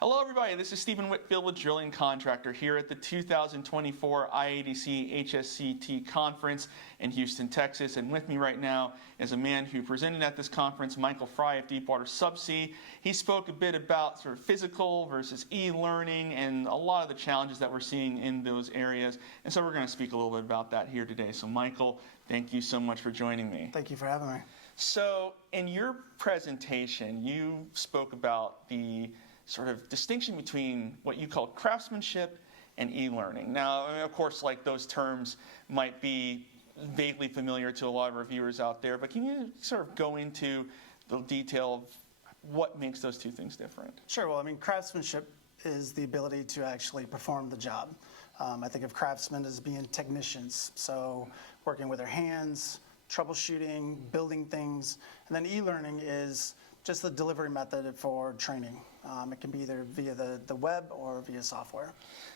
Hello everybody, this is Stephen Whitfield with Drilling Contractor here at the 2024 IADC HSCT Conference in Houston, Texas. And with me right now is a man who presented at this conference, Michael Fry of Deepwater Subsea. He spoke a bit about sort of physical versus e-learning and a lot of the challenges that we're seeing in those areas. And so we're going to speak a little bit about that here today. So Michael, thank you so much for joining me. Thank you for having me. So in your presentation, you spoke about the sort of distinction between what you call craftsmanship and e-learning. Now, of course, like those terms might be vaguely familiar to a lot of our viewers out there, but can you sort of go into the detail of what makes those two things different? Sure. Well, I mean, craftsmanship is the ability to actually perform the job. I think of craftsmen as being technicians, so working with their hands, troubleshooting, building things, and then e-learning is just the delivery method for training. It can be either via the web or via software.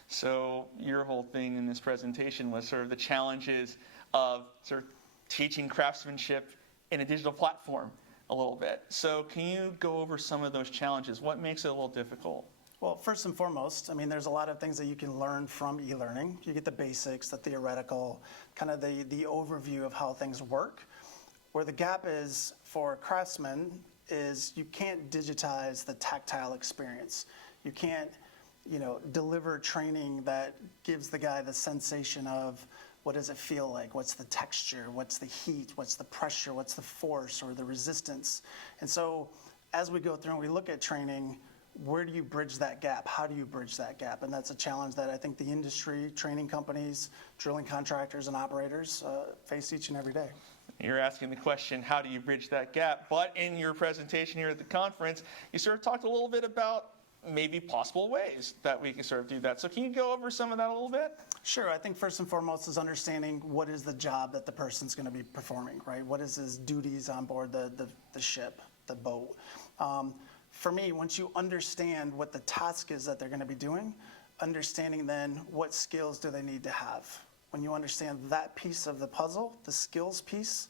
So your whole thing in this presentation was sort of the challenges of sort of teaching craftsmanship in a digital platform a little bit. So can you go over some of those challenges? What makes it a little difficult? Well, first and foremost, I mean, there's a lot of things that you can learn from e-learning. You get the basics, the theoretical, kind of the overview of how things work. Where the gap is for craftsmen is you can't digitize the tactile experience. You can't, deliver training that gives the guy the sensation of what does it feel like, what's the texture, what's the heat, what's the pressure, what's the force or the resistance. And so as we go through and we look at training, where do you bridge that gap? How do you bridge that gap? And that's a challenge that I think the industry, training companies, drilling contractors and operators face each and every day. You're asking the question, how do you bridge that gap? But in your presentation here at the conference, you sort of talked a little bit about maybe possible ways that we can sort of do that. So can you go over some of that a little bit? Sure. I think first and foremost is understanding what is the job that the person's going to be performing, right? What is his duties on board the ship, the boat? For me, once you understand what the task is that they're going to be doing, understanding then what skills do they need to have. When you understand that piece of the puzzle, the skills piece,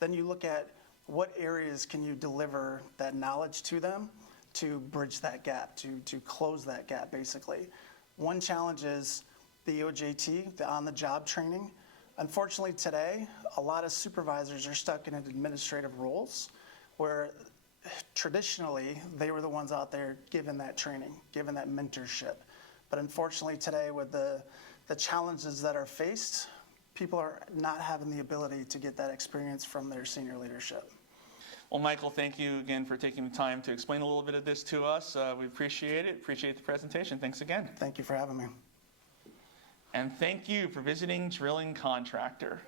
then you look at what areas can you deliver that knowledge to them to bridge that gap, to close that gap, basically. One challenge is the OJT, the on-the-job training. Unfortunately, today, a lot of supervisors are stuck in administrative roles where traditionally they were the ones out there giving that training, giving that mentorship. But unfortunately today with the challenges that are faced, people are not having the ability to get that experience from their senior leadership. Well, Michael, thank you again for taking the time to explain a little bit of this to us. We appreciate it. Appreciate the presentation. Thanks again. Thank you for having me. And thank you for visiting Drilling Contractor.